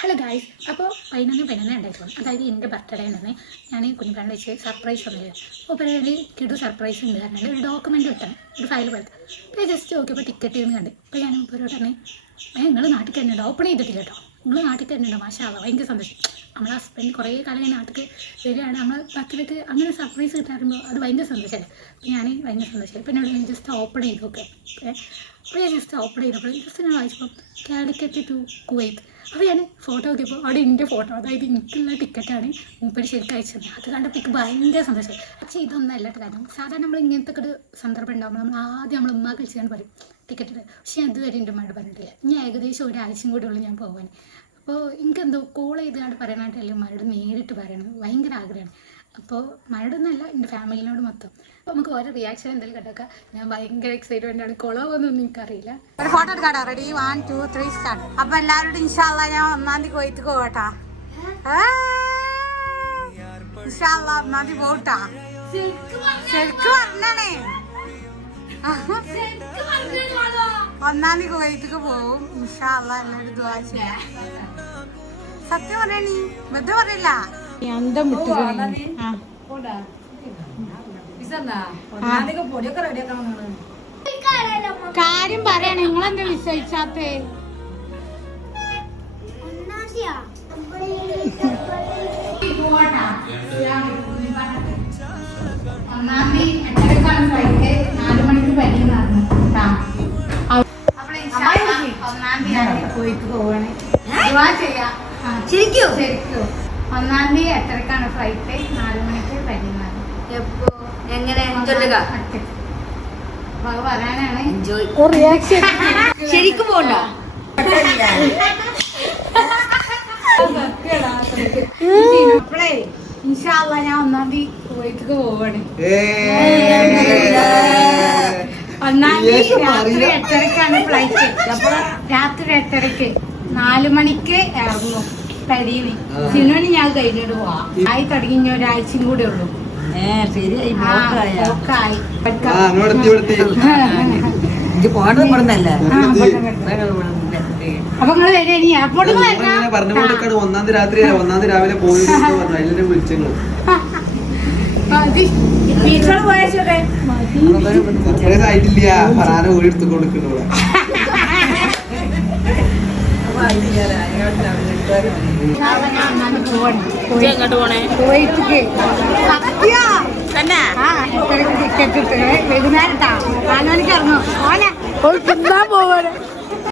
Hello guys, അപ്പോൾ 11 ഉണ്ടായിരുന്നു. അതായത് എൻ്റെ ബർത്ത്ഡേ ഉണ്ടെന്ന് ഞാൻ കുഞ്ഞിക്കാണ്ട് വെച്ച് സർപ്രൈസ് ഒന്നുമില്ല. അപ്പോൾ പരിപാടി കിടു സർപ്രൈസ് ഉണ്ട് കാരണം ഒരു ഡോക്യുമെൻ്റ് കിട്ടണം, ഒരു ഫയൽ പോലത്തെ. അപ്പോൾ ജസ്റ്റ് നോക്കിയപ്പോൾ ടിക്കറ്റ് ചെയ്യുന്ന കണ്ട്. അപ്പോൾ ഞാൻ ഇപ്പോൾ പറഞ്ഞേ നിങ്ങൾ നാട്ടിൽ തന്നെ ഉണ്ടോ, ഓപ്പൺ ചെയ്തിട്ടില്ല കേട്ടോ, നിങ്ങൾ നാട്ടിൽ തന്നെ ഉണ്ടോ, മാഷാ അല്ലാ, ഭയങ്കര സന്തോഷം. നമ്മളെ ഹസ്ബൻഡ് കുറേ കാലം ഞാൻ നാട്ടിൽ വരികയാണ്, നമ്മൾ ബർത്ത്ഡേക്ക് അങ്ങനെ സർപ്രൈസ് കിട്ടാറുമ്പോൾ അത് ഭയങ്കര സന്തോഷമല്ലേ. അപ്പോൾ ഞാൻ ഭയങ്കര സന്തോഷമായി. അപ്പോൾ എന്നോട് ഞാൻ ജസ്റ്റ് ഓപ്പൺ ചെയ്ത് നോക്കുക. അപ്പോൾ ഞാൻ ജസ്റ്റ് ഓപ്പൺ ചെയ്തപ്പോൾ ജസ്റ്റ് ഞാൻ വായിച്ചപ്പോൾ കാലിക്കറ്റ് ടു കുവൈത്ത്. അപ്പോൾ ഞാൻ ഫോട്ടോ നോക്കിയപ്പോൾ അവിടെ എൻ്റെ ഫോട്ടോ, അതായത് എനിക്കുള്ള ടിക്കറ്റാണ് മൂപ്പര് ശരിക്കും അയച്ചത്. അത് കണ്ടപ്പോൾ എനിക്ക് ഭയങ്കര സന്തോഷമായി. പക്ഷേ ഇതൊന്നും അല്ലാത്ത കാര്യം, സാധാരണ നമ്മൾ ഇങ്ങനത്തെ ഒരു സന്ദർഭം ഉണ്ടാകുമ്പോൾ നമ്മൾ ആദ്യം നമ്മൾ ഉമ്മ കഴിച്ചാണ് പറയും ടിക്കറ്റ്. പക്ഷേ അതുവരെ എൻ്റെ ഉമ്മയോട് പറഞ്ഞിട്ടില്ല. ഇനി ഏകദേശം ഒരാഴ്ചയും കൂടെ ഉള്ളൂ ഞാൻ പോകാൻ. അപ്പോൾ എനിക്കെന്തോ കോൾ ചെയ്താണ്ട് പറയാനായിട്ടല്ലേ ഉമ്മയോട് നേരിട്ട് പറയണം, ഭയങ്കര ആഗ്രഹമാണ്. അപ്പോൾ മഴയൊന്നല്ല, എൻ്റെ ഫാമിലിനോട് മൊത്തം. അപ്പോൾ നമുക്ക് ഓരോ റിയാക്ഷൻ എന്തെങ്കിലും കേട്ടൊക്കെ ഞാൻ ഭയങ്കര എക്സൈറ്റ്മെൻ്റ് ആണ്. കുളമൊന്നും എനിക്കറിയില്ല. ഒരു ഫോട്ടോ എടുക്കാട്ടോ, റെഡി 1 2 3 സ്റ്റാർട്ട്. അപ്പൊ എല്ലാവരോടും ഇൻഷാ അല്ലാ ഞാൻ 1-ാം തീയതി കൊയ്ത്ത് പോകട്ടാ. ഇൻഷാ അല്ലാ 1-ാം തീയതി പോകട്ടാ. ശരിക്കും പറഞ്ഞാണേ 1-ാം തീയതി കൊയ്ത്തേക്ക് പോവും. ഇൻഷാ അല്ലാ എല്ലാവരും ദുആ ചെയ്യാം. സത്യം പറയണീ, വെറുതെ പറയില്ല. കാര്യം പറയണേ, നിങ്ങളെന്താ വിശ്വസിച്ചാത്തേ? പോയിട്ട് പോവാണ്. ശരിക്കും 1-ാം തീയതി എട്ടരക്കാണ് ഫ്ലൈറ്റ്, 4 മണിക്ക് പരിമാറും. എപ്പോ എങ്ങനെ ചൊല്ലുക? പറയാനാണ് ശരിക്കും പോണ്ട. അപ്പളേ ഇൻഷാ അല്ലാ ഞാൻ 1-ാം തീയതി കുവൈത്തേക്ക് പോവാണ്. 1-ാം തീയതി രാത്രി 8:30ക്കാണ് ഫ്ലൈറ്റ്. അപ്പൊ രാത്രി 8:30ക്ക് 4 മണിക്ക് ഇറങ്ങും കരിമി. സിനിമണി ഞാൻ കഴിഞ്ഞിട്ട് പോവാം. ആയി തുടങ്ങി ഇനി ഒരാഴ്ചയും കൂടെ ഉള്ളൂ. അപ്പൊ നിങ്ങള് വരെ എയർപോർട്ടിൽ പറഞ്ഞുകൊണ്ടിരിക്കാണ്. 1-ാം തീയതി രാത്രി 1-ാം തീയതി രാവിലെ പോയി അതിലെ വിളിച്ചു ആയിട്ടില്ല. പറയാൻ ഓടി എടുത്തു കൊടുക്കുന്നു. ടിക്കറ്റ് വൈകുന്നേരം 4 മണിക്ക് ഇറങ്ങും. തിന്നാൻ പോവാണ്.